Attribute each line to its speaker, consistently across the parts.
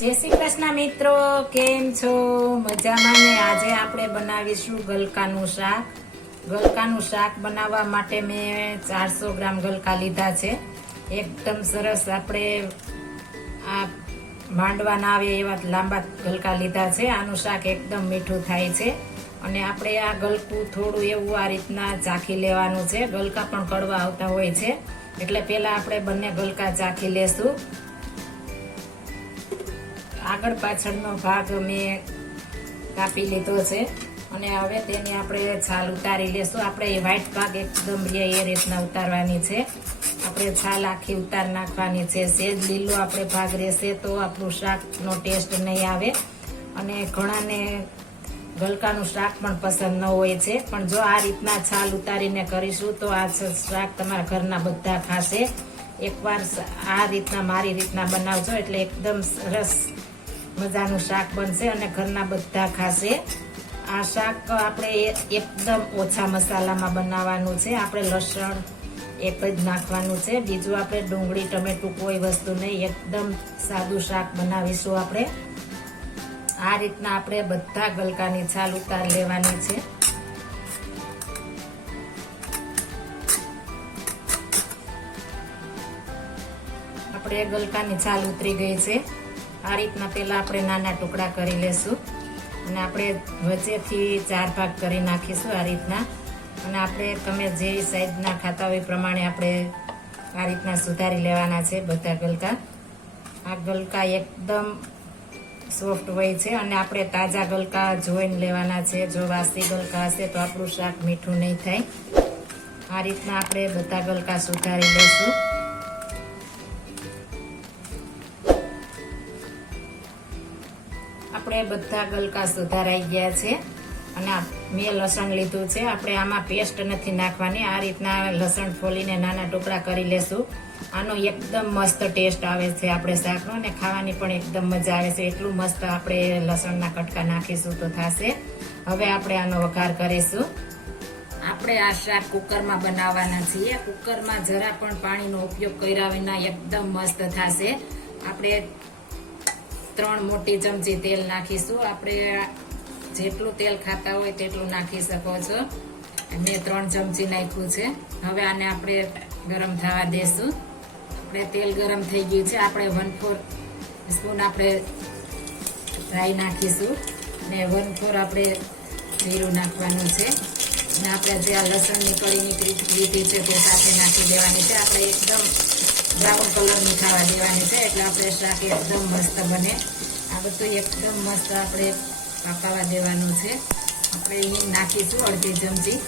Speaker 1: જય શ્રી કૃષ્ણ મિત્રો, કેમ છો? મજામાં ને? આજે આપણે બનાવીશું ગલકાનું શાક. ગલકાનું શાક બનાવવા માટે મેં ચારસો ગ્રામ ગલકા લીધા છે. એકદમ સરસ આપણે આ માંડવા ના આવે એવા લાંબા ગલકા લીધા છે. આનું શાક એકદમ મીઠું થાય છે. અને આપણે આ ગલકું થોડું એવું આ રીતના ચાખી લેવાનું છે. ગલકા પણ કડવા આવતા હોય છે. એટલે પહેલાં આપણે બંને ગલકા ચાખી લેશું. આગળ પાછળનો ભાગ મેં કાપી લીધો છે. અને હવે તેની આપણે છાલ ઉતારી લેશું. આપણે એ વ્હાઈટ ભાગ એકદમ રે એ રીતના ઉતારવાની છે. આપણે છાલ આખી ઉતાર નાખવાની છે. સેજ લીલો આપણે ભાગ રહેશે તો આપણું શાકનો ટેસ્ટ નહીં આવે. અને ઘણાને ગલકાનું શાક પણ પસંદ ન હોય છે. પણ જો આ રીતના છાલ ઉતારીને કરીશું તો આ શાક તમારા ઘરના બધા ખાશે. એકવાર આ રીતના, મારી રીતના બનાવજો એટલે એકદમ સરસ મજાનું શાક બનશે અને ઘરના બધા ખાશે. આ શાક આપણે એકદમ ઓછા મસાલામાં બનાવવાનું છે. આપણે લસણ એક જ નાખવાનું છે. બીજું આપણે ડુંગળી, ટમેટું કોઈ વસ્તુ નહીં એકદમ સાદું શાક બનાવીશું આપણે. આ રીતના આપણે બધા ગલકાની છાલ ઉતાર લેવાની છે. આપણે ગલકાની છાલ ઉતરી ગઈ છે. આ રીતના પહેલાં આપણે નાના ટુકડા કરી લેશું. અને આપણે વચ્ચેથી ચાર ભાગ કરી નાખીશું આ રીતના. અને આપણે તમે જે સાઈઝના ખાતા હોય પ્રમાણે આપણે આ રીતના સુધારી લેવાના છે બધા ગલકા. આ ગલકા એકદમ સોફ્ટ હોય છે અને આપણે તાજા ગલકા જોઈને લેવાના છે. જો વાસી ગલકા હશે તો આપણું શાક મીઠું નહીં થાય. આ રીતના આપણે બધા ગલકા સુધારી લઈશું આપણે બધા ગલકા સુધારાઈ ગયા છે અને મેં લસણ લીધું છે. આપણે આમાં પેસ્ટ નથી નાખવાની. આ રીતના લસણ ફોલીને નાના ટુકડા કરી લેશું. આનો એકદમ મસ્ત ટેસ્ટ આવે છે આપણે શાકનો અને ખાવાની પણ એકદમ મજા આવે છે. એટલું મસ્ત આપણે લસણના કટકા નાખીશું તો થશે. હવે આપણે આનો વઘાર કરીશું. આપણે આ શાક કુકરમાં બનાવવાના છીએ. કુકરમાં જરા પણ પાણીનો ઉપયોગ કર્યા વિના એકદમ મસ્ત થશે. આપણે ત્રણ મોટી ચમચી તેલ નાખીશું. આપણે જેટલું તેલ ખાતા હોય તેટલું નાખી શકો છો. મેં ત્રણ ચમચી નાખ્યું છે. હવે આને આપણે ગરમ થવા દેશું. આપણે તેલ ગરમ થઈ ગયું છે. આપણે વન ફોર સ્પૂન આપણે રાઈ નાખીશું. ને વન ફોર આપણે જીરું નાખવાનું છે. અને આપણે જે આ લસણની કળીની લીધી છે તે સાથે નાખી દેવાની છે. આપણે એકદમ બ્રાઉન કલરની ખાવા દેવાની છે, એટલે આપણે શાક એકદમ મસ્ત બને. આ બધું એકદમ મસ્ત આપણે પકાવવા દેવાનું છે. આપણે હિંગ નાખીશું અડધી ચમચી.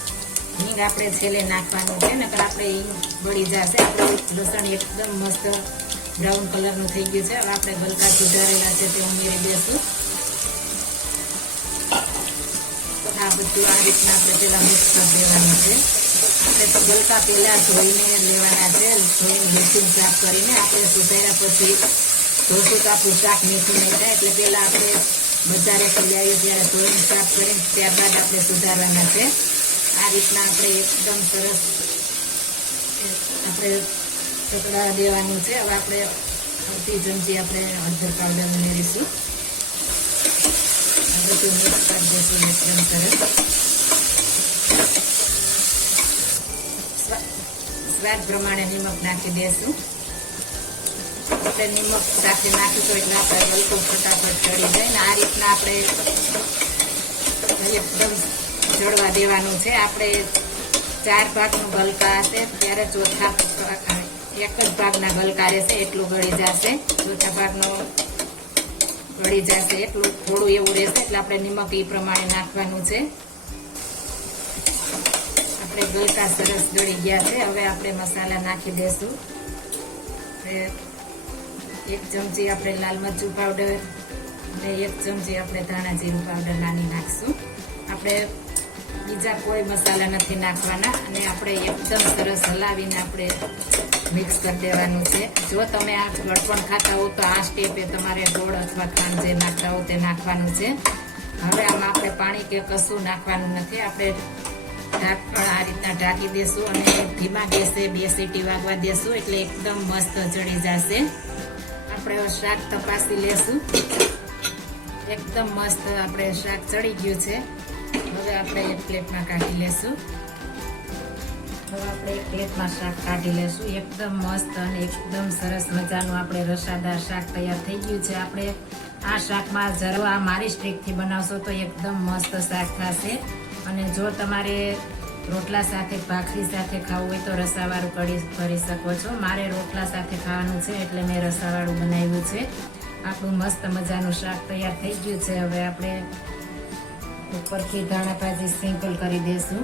Speaker 1: હિંગ આપણે છેલ્લે નાખવાનું છે, નકર આપણે હિંગ બળી જશે. આપણે લસણ એકદમ મસ્ત બ્રાઉન કલરનું થઈ ગયું છે. હવે આપણે ગલકા સુધારેલા છે તે ઉમેરી દઈશું. આ બધું આ રીતના આપણે પેલા મિક્સ કરી દેવાનું છે આપણે તો ગલકા પહેલા ધોઈને લેવાના છે ધોઈને મીઠું સાફ કરીને આપણે સુધાર્યા પછી ધોશું તો આપણું શાક મીઠું નહીં થાય એટલે પહેલા આપણે બજારે કરી આવીએ ત્યારે ધોઈને સાફ કરીને ત્યારબાદ આપણે સુધારવાના છે આ રીતના આપણે એકદમ સરસ આપણે ટુકડા દેવાનું છે હવે આપણે અડધી ચમચી આપણે હળદર પાવડર ઉમેરીશું આ સ્વાદ પ્રમાણે નિમક નાખી દઈશું આપણે નિમક સાથે નાખીશું એટલે આપણે હલકું ફટાફટ ચડી જાય ને આ રીતના આપણે એકદમ ચડવા દેવાનું છે. આપણે ચાર ભાગનું ગલકા હશે, ત્યારે ચોથા એક જ ભાગના ગલકા રહેશે, એટલું ગળી જશે. ચોથા ભાગનો ગળી જશે, એટલું થોડું એવું રહેશે, એટલે આપણે નિમક એ પ્રમાણે નાખવાનું છે. આપણે ગલકા સરસ ગળી ગયા છે, હવે આપણે મસાલા નાખી દઈશું એક ચમચી આપણે લાલ મરચું પાવડર અને એક ચમચી આપણે ધાણા જીરું પાવડર નાની નાખશું. આપણે બીજા કોઈ મસાલા નથી નાખવાના, અને આપણે એકદમ સરસ હલાવીને આપણે મિક્સ કરી દેવાનું છે. જો તમે આ ગળપણ ખાતા હો તો આ સ્ટેપે તમારે ગોળ અથવા ખાંડ જે નાખતા હો તે નાખવાનું છે. હવે આમાં આપણે પાણી કે કશું નાખવાનું નથી. આપણે ઢાંકણ આ રીતના ઢાંકી દેશું અને ધીમા ગેસે બે સીટી વાગવા દેશું એટલે એકદમ મસ્ત ચડી જશે. આપણે શાક તપાસી લેશું. એકદમ મસ્ત આપણે શાક ચડી ગયું છે. હવે આપણે એક પ્લેટમાં કાઢી લેશું. હવે આપણે એક પ્લેટમાં શાક કાઢી લેશું. એકદમ મસ્ત અને એકદમ સરસ મજાનું આપણે રસાદાર શાક તૈયાર થઈ ગયું છે. આપણે આ શાકમાં જરૂર આ મારી સ્ટ્રીકથી બનાવશો તો એકદમ મસ્ત શાક થશે. અને જો તમારે રોટલા સાથે ભાખરી સાથે ખાવું હોય તો રસાવાળું કરી કરી શકો છો. મારે રોટલા સાથે ખાવાનું છે એટલે મેં રસાવાળું બનાવ્યું છે. આપણું મસ્ત મજાનું શાક તૈયાર થઈ ગયું છે. હવે આપણે ઉપરથી ધાણા ભાજી સ્પ્રિંકલ કરી દઈશું